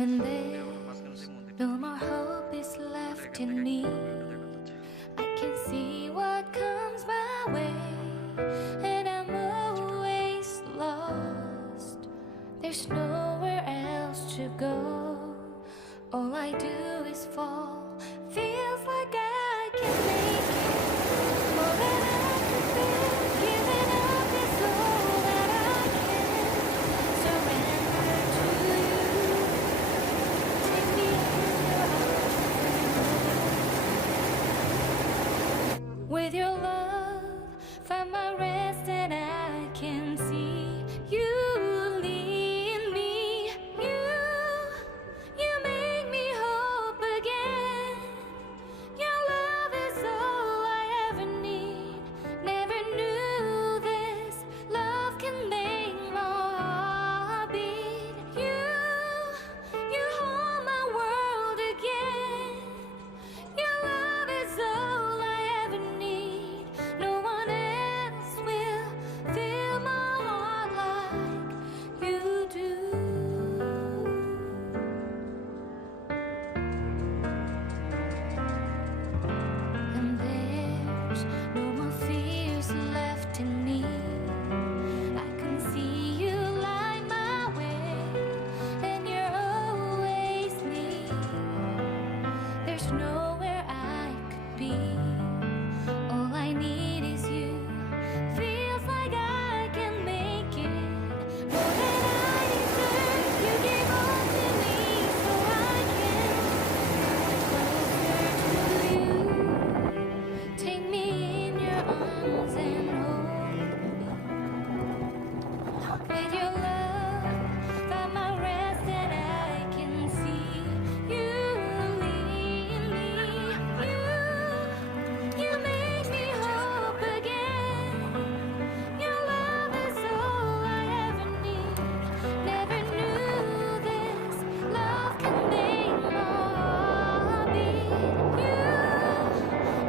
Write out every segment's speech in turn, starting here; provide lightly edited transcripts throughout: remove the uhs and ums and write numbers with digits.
When there's no more hope is left in me, I can see what comes my way, and I'm always lost. There's nowhere else to go. All I do is fall. Feels like I can make it more than I can bear. Giving up is all that I can surrender to you. Take me in your arms. With your love, find my rest, and I can see you lead me. You make me hope again. Your love is all I ever need. Never knew this love can make my heart beat. You hold my world again. Your love is all I ever need. No one else will fill my heart like you do. And there's no more fears left in me. I can see you light my way, and you're always near. There's nowhere I could be. All I need is you. Feels like I can make it more than I deserve. You gave all to me so I can come closer to you. Take me in your arms and hold me. With your love, find my rest, and I can see you lead me. You make me hope again. Your love is all I ever need. Never knew this love can make my heart beat.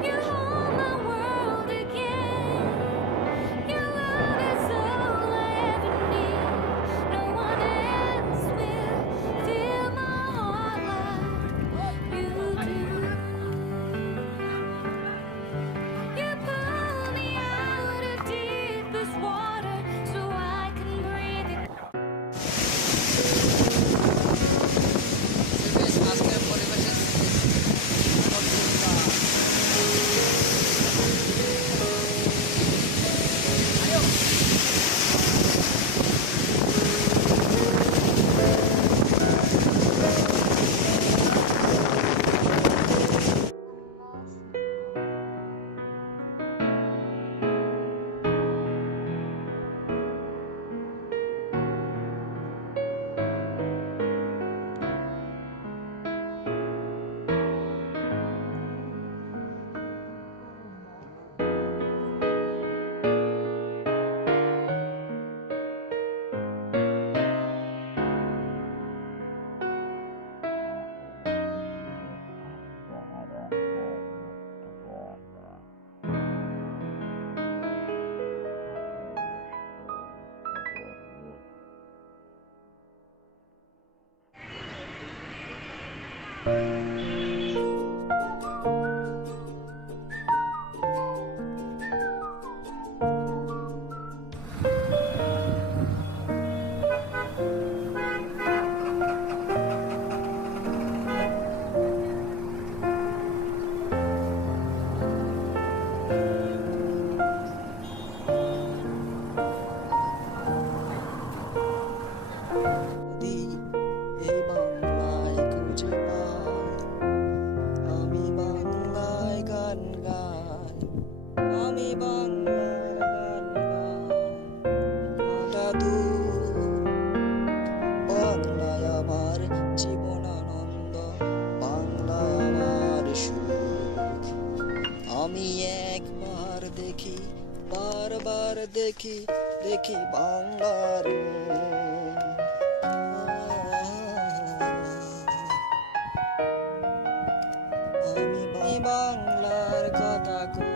You hold my world again. Your love is all I ever need. No one else will fill my heart like you do. You pull me out of deepest water so I can breathe it. আজকের পরিবেশের যদি এই বাংলায় খুঁজে পাই, আমি বাংলায় গান গাই, আমি বাংলার গান গাই। গোটা দূর বাংলায় আমার জীবনানন্দ, বাংলায় আমার সুখ। আমি একবার দেখি, বারবার দেখি, দেখি বাংলার মুখ। আমি বাংলার কথা কই।